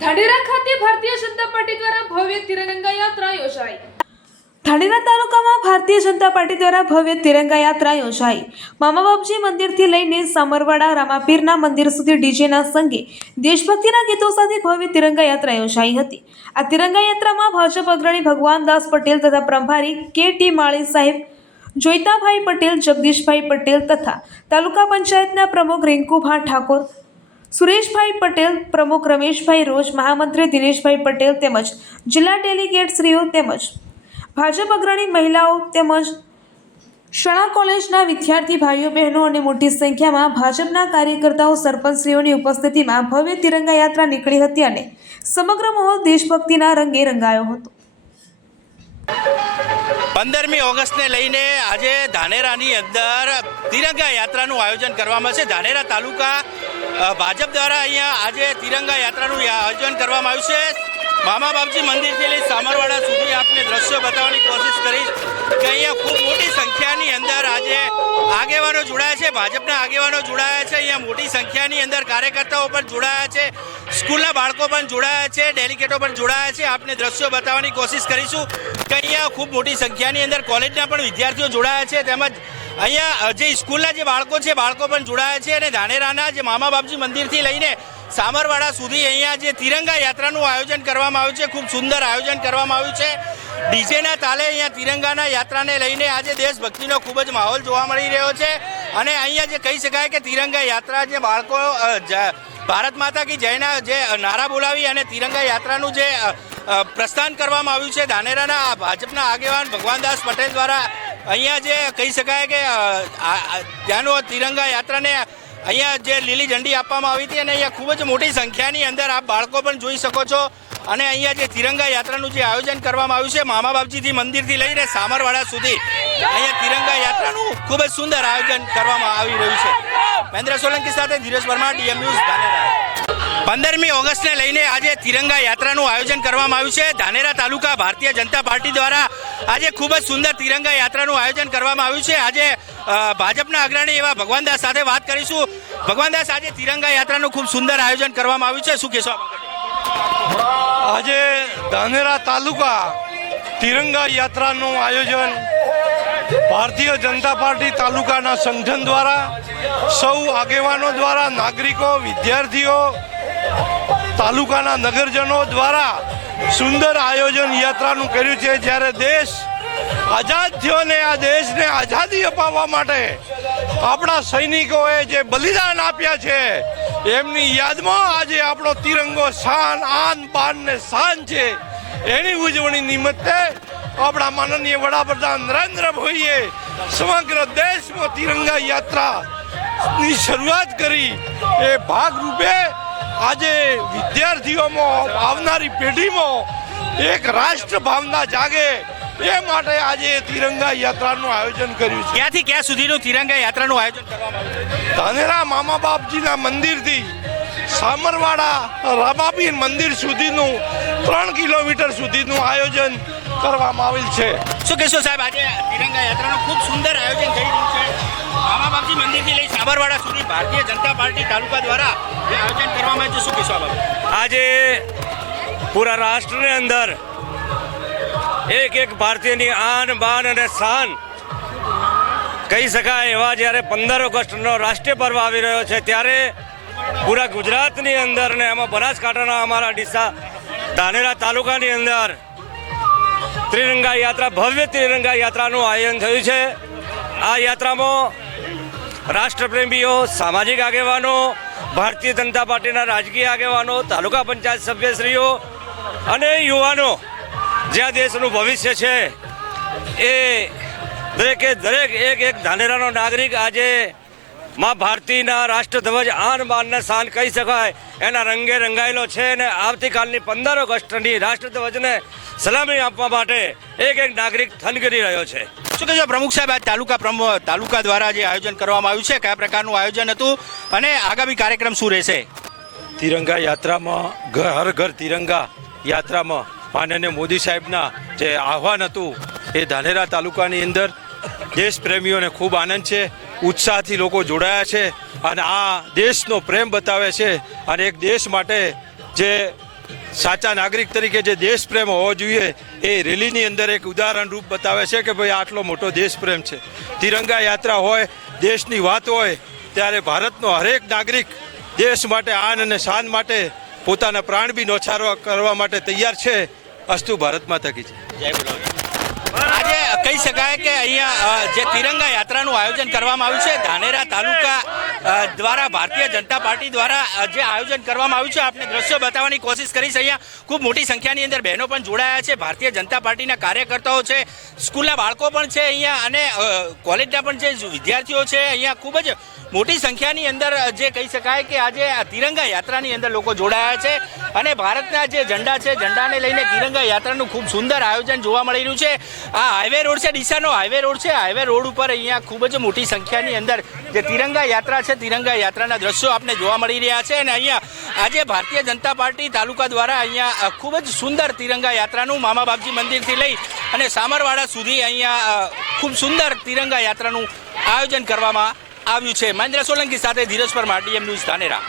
ધાનેરા ખાતે ભારતીય જનતા પાર્ટી દ્વારા ભવ્ય તિરંગા યાત્રા યોજાઈ। ધાનેરા તાલુકામાં ભારતીય જનતા પાર્ટી દ્વારા ભવ્ય તિરંગા યાત્રા યોજાઈ। મામા બાપજી મંદિરથી લઈને સામરવાડા રામાપીરના મંદિર સુધી ડીજેના સંગે દેશભક્તિના ગીતો સાથે ભવ્ય તિરંગા યાત્રા યોજાઈ હતી। આ તિરંગા યાત્રામાં ભાજપ અગ્રણી ભગવાનદાસ પટેલ તથા પ્રભારી કે.ટી. માળી સાહેબ, જોઈતાભાઈ પટેલ, જગદીશભાઈ પટેલ તથા તાલુકા પંચાયતના પ્રમુખ રિંકુભા ઠાકોર, સુરેશભાઈ પટેલ, પ્રમુખ રમેશભાઈ રોજ, મહામંત્રી દિનેશભાઈ પટેલ તેમજ જિલ્લા ડેલિગેટશ્રીઓ તેમજ ભાજપ અગ્રણી મહિલાઓ તેમજ શાળા કોલેજના વિદ્યાર્થી ભાઈઓ બહેનો અને મોટી સંખ્યામાં ભાજપના કાર્યકર્તાઓ, સરપંચશ્રીઓની ઉપસ્થિતિમાં ભવ્ય તિરંગા યાત્રા નીકળી હતી અને સમગ્ર માહોલ દેશભક્તિના રંગે રંગાયો હતો। 15મી ઓગસ્ટને લઈને આજે ધાનેરાની અંદર તિરંગા યાત્રાનું આયોજન કરવામાં છે। ધાનેરા તાલુકા ભાજપ દ્વારા અહીંયા આજે તિરંગા યાત્રાનું આયોજન કરવામાં આવ્યું છે। મામા બાપજી મંદિરથી લઈ સામરવાડા સુધી આપને દ્રશ્યો બતાવવાની કોશિશ કરીશ કે અહીંયા ખૂબ મોટી સંખ્યાની અંદર આજે આગેવાનો જોડાયા છે, ભાજપના આગેવાનો જોડાયા છે, અહીંયા મોટી સંખ્યાની અંદર કાર્યકર્તાઓ પણ જોડાયા છે, સ્કૂલના બાળકો પણ જોડાયા છે, ડેલિગેટો પણ જોડાયા છે। આપને દ્રશ્યો બતાવવાની કોશિશ કરીશું કે અહીંયા ખૂબ મોટી સંખ્યાની અંદર કોલેજના પણ વિદ્યાર્થીઓ જોડાયા છે, તેમજ અહીંયા જે સ્કૂલના જે બાળકો છે બાળકો પણ જોડાયા છે અને ધાનેરાના જે મામા બાપજી મંદિરથી લઈને સામરવાડા સુધી અહીંયા જે તિરંગા યાત્રાનું આયોજન કરવામાં આવ્યું છે, ખૂબ સુંદર આયોજન કરવામાં આવ્યું છે। ડીજેના તાલે અહીંયા તિરંગાના યાત્રાને લઈને આજે દેશભક્તિનો ખૂબ જ માહોલ જોવા મળી રહ્યો છે અને અહીંયા જે કહી શકાય કે તિરંગા યાત્રા જે બાળકો ભારત માતા કી જયના જે નારા બોલાવી અને તિરંગા યાત્રાનું જે પ્રસ્થાન કરવામાં આવ્યું છે ધાનેરાના ભાજપના આગેવાન ભગવાનદાસ પટેલ દ્વારા અહીંયા જે કહી શકાય કે ત્યાંનો તિરંગા યાત્રાને અહીંયા જે લીલી ઝંડી આપવામાં આવી હતી અને અહીંયા ખૂબ જ મોટી સંખ્યાની અંદર આપ બાળકો પણ જોઈ શકો છો અને અહીંયા જે તિરંગા યાત્રાનું જે આયોજન કરવામાં આવ્યું છે મામા બાપજીથી મંદિરથી લઈને સામરવાડા સુધી અહીંયા તિરંગા યાત્રાનું ખૂબ જ સુંદર આયોજન કરવામાં આવી રહ્યું છે। મહેન્દ્ર સોલંકી સાથે ધીરજ પરમાર, ડીએમ ન્યૂઝ, ધાનેરા। 15મી ઓગસ્ટને લઈને આજે તિરંગા યાત્રાનું આયોજન કરવામાં આવ્યું છે। ધાનેરા તાલુકા ભારતીય જનતા પાર્ટી દ્વારા આજે ખૂબ જ સુંદર તિરંગા યાત્રાનું આયોજન કરવામાં આવ્યું છે। આજે ભાજપના અગ્રણી એવા ભગવાનદાસ સાથે વાત કરીશું। ભગવાનદાસ, આજે તિરંગા યાત્રાનું ખૂબ સુંદર આયોજન કરવામાં આવ્યું છે, શું કહેશો? આજે ધાનેરા તાલુકા તિરંગા યાત્રાનું આયોજન ભારતીય જનતા પાર્ટી તાલુકાના સંગઠન દ્વારા, સૌ આગેવાનો દ્વારા, નાગરિકો, વિદ્યાર્થીઓ, તાલુકાના નગરજનો દ્વારા સુંદર આયોજન યાત્રાનું કર્યું છે। જ્યારે દેશ આઝાદ થયો ને આ દેશને આઝાદી અપાવવા માટે આપણા સૈનિકોએ જે બલિદાન આપ્યા છે એમની યાદમાં આજે આપણો તિરંગો શાન, આન, બાન ને શાન છે। એની ઉજવણી નિમિત્તે આપણા માનનીય વડાપ્રધાન નરેન્દ્રભાઈએ સમગ્ર દેશમાં તિરંગા યાત્રાની શરૂઆત કરી। એ ભાગરૂપે આજે વિદ્યાર્થીઓમાં, આવનારી પેઢીમાં એક રાષ્ટ્ર ભાવના જાગે એ માટે આજે તિરંગા યાત્રાનું આયોજન કર્યું છે। ક્યાંથી ક્યાં સુધીનું તિરંગા યાત્રાનું આયોજન કરવામાં આવ્યું છે? ધાનેરા મામા બાપજીના મંદિરથી સામરવાડા રામાપીર મંદિર સુધીનું 3 કિલોમીટર સુધીનું આયોજન કરવામાં આવેલ છે। શું કહેશો સાહેબ, આજે તિરંગા યાત્રાનું ખૂબ સુંદર આયોજન થઈ રહ્યું છે? મામા બાપજી મંદિરથી લઈ સાબરવાડા સુધી ભારતીય જનતા પાર્ટી તાલુકા દ્વારા જે આયોજન કરવામાં આવ્યું છે, શું કહેશો આ બાબતે? આજે પૂરા રાષ્ટ્રની અંદર એક એક ભારતીયની આન, બાન અને શાન કહી શકાય એવા જ્યારે 15 ઓગસ્ટનો રાષ્ટ્રીય પર્વ આવી રહ્યો છે ત્યારે પૂરા ગુજરાતની અંદર ને એમાં બનાસકાંઠાના અમારા ડીસા ધાનેરા તાલુકાની અંદર ત્રિરંગા યાત્રા, ભવ્ય ત્રિરંગા યાત્રાનું આયોજન થયું છે। આ યાત્રામાં રાષ્ટ્રપ્રેમીઓ, સામાજિક આગેવાનો, ભારતીય જનતા પાર્ટીના રાજકીય આગેવાનો, તાલુકા પંચાયત સભ્યશ્રીઓ અને યુવાનો, જે આ દેશનું ભવિષ્ય છે એ દરેકે દરેક એક ધાનેરાનો નાગરિક આજે મા ભારતીના રાષ્ટ્રધ્વજ, આન, બાન ને શાન કહી શકાય એના રંગે રંગાયેલો છે અને આવતીકાલની 15 ઓગસ્ટની રાષ્ટ્રધ્વજને સલામી આપવા માટે એક નાગરિક થનગની રહ્યો છે। શું કહેશો પ્રમુખ સાહેબ, આ તાલુકા દ્વારા જે આયોજન કરવામાં આવ્યું છે, કયા પ્રકારનું આયોજન હતું અને આગામી કાર્યક્રમ શું રહેશે? તિરંગા યાત્રામાં, હર ઘર તિરંગા યાત્રામાં માનનીય મોદી સાહેબના જે આહવાન હતું એ ધાનેરા તાલુકાની અંદર દેશપ્રેમીઓને ખૂબ આનંદ છે, ઉત્સાહથી લોકો જોડાયા છે અને આ દેશનો પ્રેમ બતાવે છે અને એક દેશ માટે જે સાચા નાગરિક તરીકે જે દેશપ્રેમ હોવો જોઈએ એ રેલીની અંદર એક ઉદાહરણ રૂપ બતાવે છે કે ભાઈ આટલો મોટો દેશપ્રેમ છે. તિરંગા યાત્રા હોય, દેશની વાત હોય, ત્યારે ભારતનો હરેક નાગરિક દેશ માટે આન અને શાન માટે પોતાના પ્રાણ બી ન્યોછાવર કરવા માટે તૈયાર છે. અસ્તુ ભારત માતા કી જય. આજે કહી શકાય કે અહીંયા જે તિરંગા યાત્રાનું આયોજન કરવામાં આવ્યું છે ધાનેરા તાલુકા દ્વારા ભારતીય જનતા પાર્ટી દ્વારા જે આયોજન કરવામાં આવ્યું છે, આપણે દ્રશ્યો બતાવવાની કોશિશ કરીશ. અહીંયા ખૂબ મોટી સંખ્યાની અંદર બહેનો પણ જોડાયા છે, ભારતીય જનતા પાર્ટીના કાર્યકર્તાઓ છે, સ્કૂલના બાળકો પણ છે અહીંયા, અને કોલેજના પણ જે વિદ્યાર્થીઓ છે અહીંયા ખૂબ જ મોટી સંખ્યાની અંદર જે કહી શકાય કે આજે આ તિરંગા યાત્રાની અંદર લોકો જોડાયા છે. અને ભારતના જે ઝંડા છે, ઝંડાને લઈને તિરંગા યાત્રાનું ખૂબ સુંદર આયોજન જોવા મળી રહ્યું છે. આ હાઈવે રોડ છે, ડીસાનો હાઈવે રોડ છે. હાઈવે રોડ ઉપર અહીંયા ખૂબ જ મોટી સંખ્યાની અંદર જે તિરંગા યાત્રા છે, તિરંગા યાત્રાના દ્રશ્યો આપને જોવા મળી રહ્યા છે. અને અહીંયા આજે ભારતીય જનતા પાર્ટી તાલુકા દ્વારા અહીંયા ખૂબ જ સુંદર તિરંગા યાત્રાનું મામા બાપજી મંદિરથી લઈ અને સામરવાડા સુધી અહીંયા ખૂબ સુંદર તિરંગા યાત્રાનું આયોજન કરવામાં આવ્યું છે. મહેન્દ્ર સોલંકી સાથે ધીરજ પરમાર, ડીએમ ન્યૂઝ ધાનેરા.